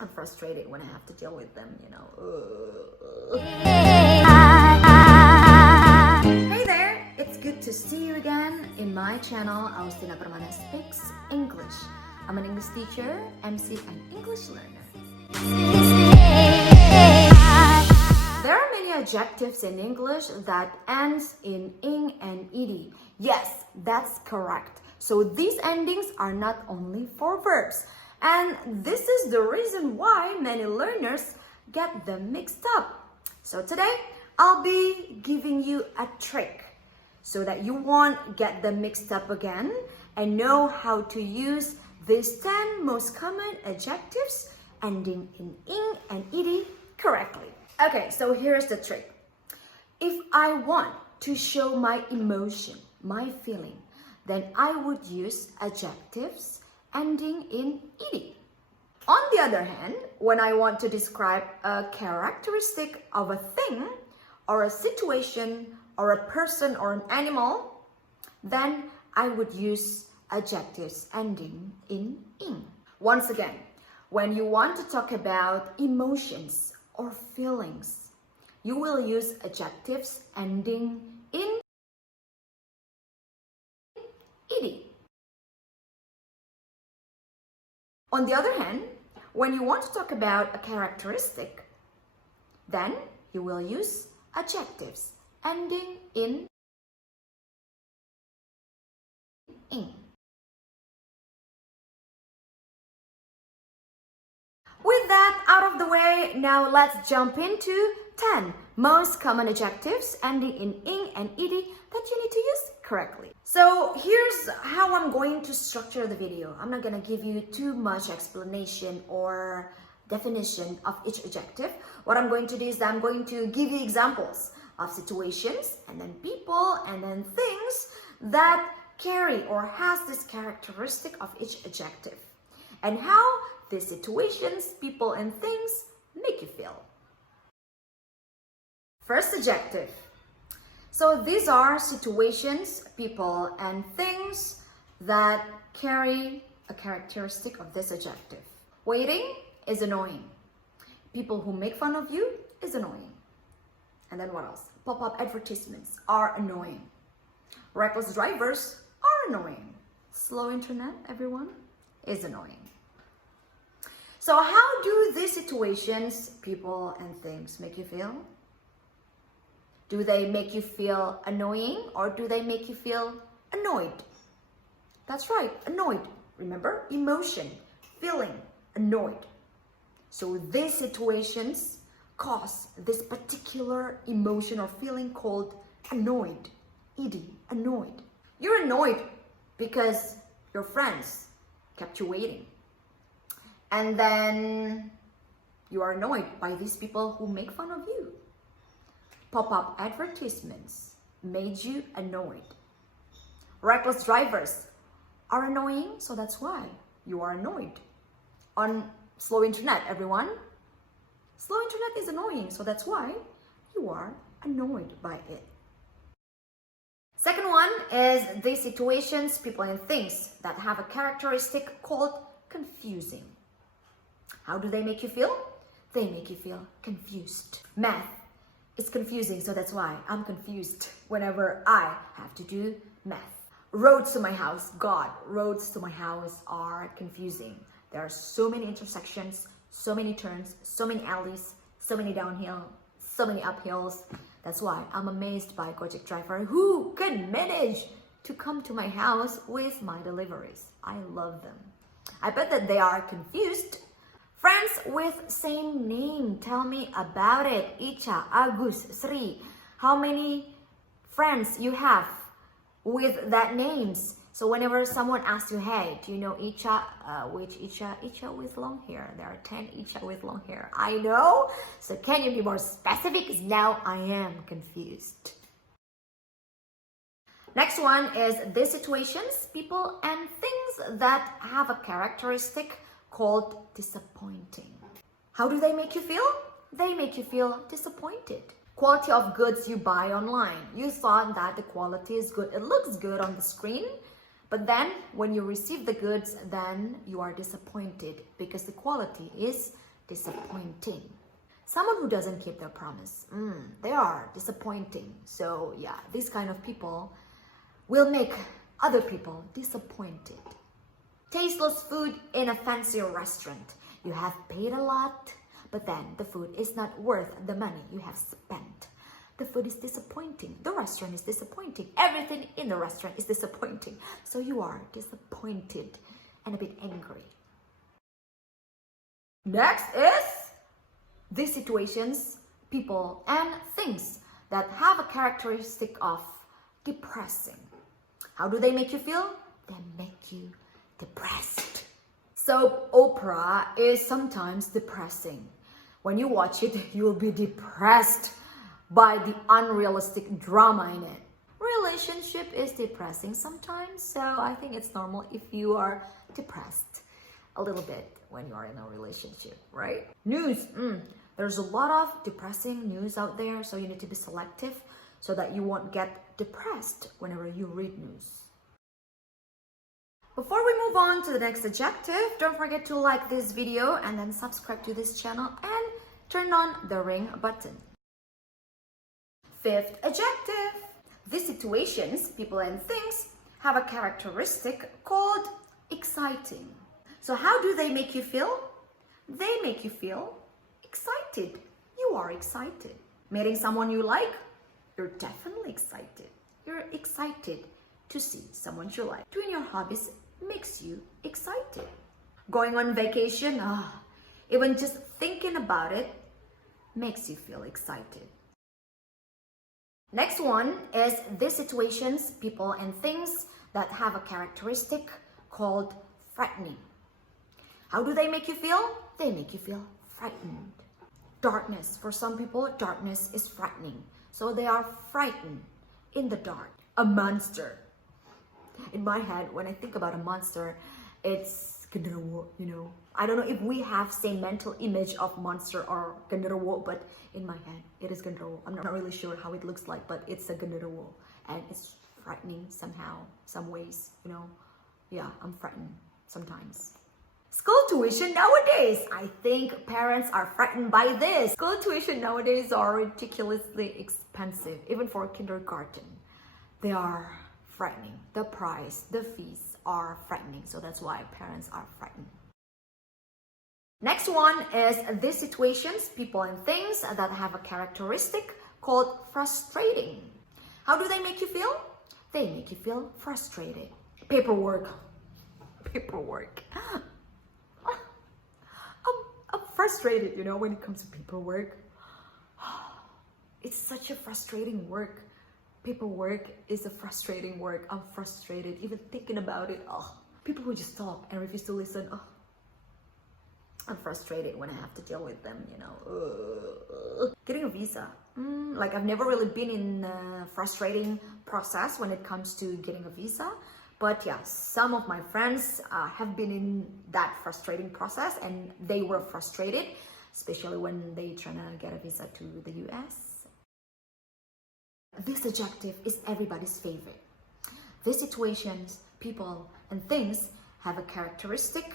I'm frustrated when I have to deal with them, you know. Hey there, it's good to see you again in my channel, Austina Permana Speaks English. I'm an English teacher, MC, and English learner. There are many adjectives in English that ends in ing and ed. Yes, that's correct. So these endings are not only for verbs. And this is the reason why many learners get them mixed up. So today, I'll be giving you a trick so that you won't get them mixed up again and know how to use these 10 most common adjectives ending in ing and ed correctly. Okay, so here's the trick. If I want to show my emotion, my feeling, then I would use adjectives ending in ed. On the other hand, when I want to describe a characteristic of a thing or a situation or a person or an animal, then I would use adjectives ending in ing. Once again, when you want to talk about emotions or feelings, you will use adjectives ending in ed. On the other hand, when you want to talk about a characteristic, then you will use adjectives ending in ing. With that out of the way, now let's jump into 10 most common adjectives ending in ing and ed that you need to use correctly. So here's how I'm going to structure the video. I'm not going to give you too much explanation or definition of each adjective. What I'm going to do is I'm going to give you examples of situations and then people and then things that carry or has this characteristic of each adjective and how these situations, people, and things make you feel. First adjective. So these are situations, people, and things that carry a characteristic of this adjective. Waiting is annoying. People who make fun of you is annoying. And then what else? Pop-up advertisements are annoying. Reckless drivers are annoying. Slow internet, everyone, is annoying. So how do these situations, people, and things make you feel? Do they make you feel annoying or do they make you feel annoyed? That's right, annoyed. Remember, emotion, feeling, annoyed. So these situations cause this particular emotion or feeling called annoyed. Ed, annoyed. You're annoyed because your friends kept you waiting. And then you are annoyed by these people who make fun of you. Pop-up advertisements made you annoyed. Reckless drivers are annoying, so that's why you are annoyed. On slow internet, everyone. Slow internet is annoying, so that's why you are annoyed by it. Second one is these situations, people, and things that have a characteristic called confusing. How do they make you feel? They make you feel confused. Math is confusing, so that's why I'm confused whenever I have to do math. Roads to my house, God, roads to my house are confusing. There are so many intersections, so many turns, so many alleys, so many downhill, so many uphills. That's why I'm amazed by Gojek driver who can manage to come to my house with my deliveries. I love them. I bet that they are confused. Friends with same name, tell me about it. Icha, Agus, Sri. How many friends you have with that names? So whenever someone asks you, hey, do you know Icha? Which Icha? Icha with long hair. There are 10 Icha with long hair. I know. So can you be more specific? Because now I am confused. Next one is these situations, people, and things that have a characteristic called disappointing. How do they make you feel? They make you feel disappointed. Quality of goods you buy online. You thought that the quality is good. It looks good on the screen, but then when you receive the goods, then you are disappointed because the quality is disappointing. Someone who doesn't keep their promise, they are disappointing. So yeah, these kind of people will make other people disappointed. Tasteless food in a fancy restaurant. You have paid a lot, but then the food is not worth the money you have spent. The food is disappointing. The restaurant is disappointing. Everything in the restaurant is disappointing. So you are disappointed and a bit angry. Next is these situations, people, and things that have a characteristic of depressing. How do they make you feel? They make you depressed. Soap opera is sometimes depressing. When you watch it, you'll be depressed by the unrealistic drama in it. Relationship is depressing sometimes, so I think it's normal if you are depressed a little bit when you are in a relationship, right? News, there's a lot of depressing news out there, so you need to be selective so that you won't get depressed whenever you read news. Before we move on to the next adjective, don't forget to like this video and then subscribe to this channel and turn on the ring button. Fifth adjective. These situations, people and things have a characteristic called exciting. So how do they make you feel? They make you feel excited. You are excited. Meeting someone you like? You're definitely excited. You're excited to see someone you like. Doing your hobbies makes you excited. Going on vacation? Even just thinking about it makes you feel excited. Next one is these situations, people, and things that have a characteristic called frightening. How do they make you feel? They make you feel frightened. Darkness. For some people, darkness is frightening. So they are frightened in the dark. A monster. In my head, when I think about a monster, it's genderuwo, you know. I don't know if we have same mental image of monster or genderuwo, but in my head, it is genderuwo. I'm not really sure how it looks like, but it's a genderuwo. And it's frightening somehow, some ways, you know. Yeah, I'm frightened sometimes. School tuition nowadays. I think parents are frightened by this. School tuition nowadays are ridiculously expensive, even for kindergarten. They are frightening. The price, the fees are frightening. So that's why parents are frightened. Next one is these situations, people and things that have a characteristic called frustrating. How do they make you feel? They make you feel frustrated. Paperwork. Paperwork. I'm frustrated, you know, when it comes to paperwork. It's such a frustrating work. Paperwork is a frustrating work. I'm frustrated even thinking about it. People who just talk and refuse to listen. I'm frustrated when I have to deal with them, you know. Getting a visa. Like I've never really been in a frustrating process when it comes to getting a visa. But yeah, some of my friends have been in that frustrating process and they were frustrated, especially when they trying to get a visa to the US. This adjective is everybody's favorite. These situations, people, and things have a characteristic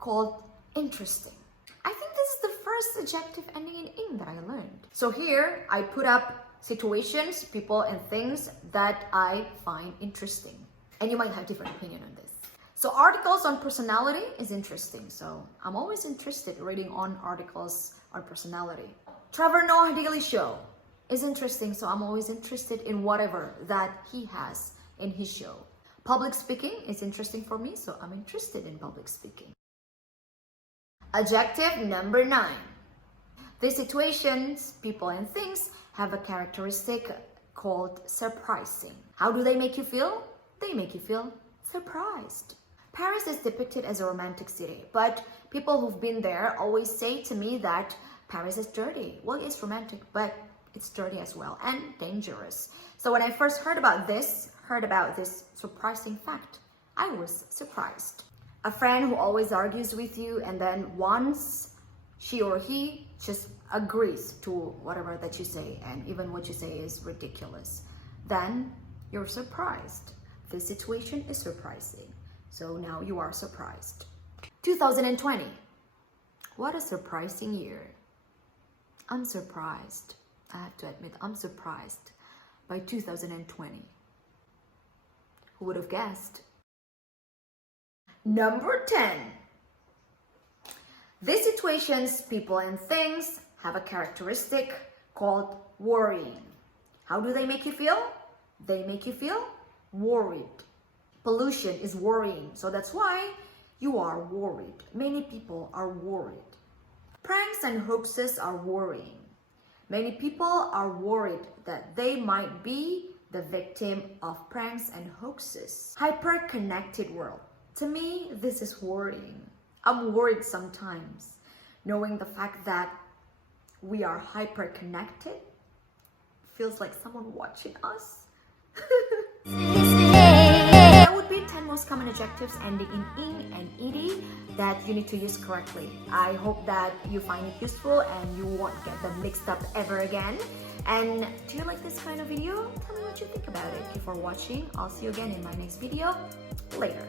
called interesting. I think this is the first adjective ending in ing that I learned. So here I put up situations, people, and things that I find interesting. And you might have different opinion on this. So articles on personality is interesting. So I'm always interested reading on articles on personality. Trevor Noah Daily Show is interesting. So I'm always interested in whatever that he has in his show. Public speaking is interesting for me. So I'm interested in public speaking. Adjective number 9. These situations, people, and things have a characteristic called surprising. How do they make you feel? They make you feel surprised. Paris is depicted as a romantic city, but people who've been there always say to me that Paris is dirty. Well, it's romantic, but it's dirty as well and dangerous. So when I first heard about this surprising fact, I was surprised. A friend who always argues with you and then once she or he just agrees to whatever that you say and even what you say is ridiculous, then you're surprised. The situation is surprising. So now you are surprised. 2020. What a surprising year. I'm surprised. I have to admit, I'm surprised by 2020. Who would have guessed? Number 10. These situations, people and things have a characteristic called worrying. How do they make you feel? They make you feel worried. Pollution is worrying, so that's why you are worried. Many people are worried. Pranks and hoaxes are worrying. Many people are worried that they might be the victim of pranks and hoaxes. Hyper-connected world. To me, this is worrying. I'm worried sometimes, knowing the fact that we are hyper-connected. Feels like someone watching us. That would be 10 most common adjectives ending in ing and ed that you need to use correctly. I hope that you find it useful and you won't get them mixed up ever again. And do you like this kind of video? Tell me what you think about it. Thank you for watching. I'll see you again in my next video later.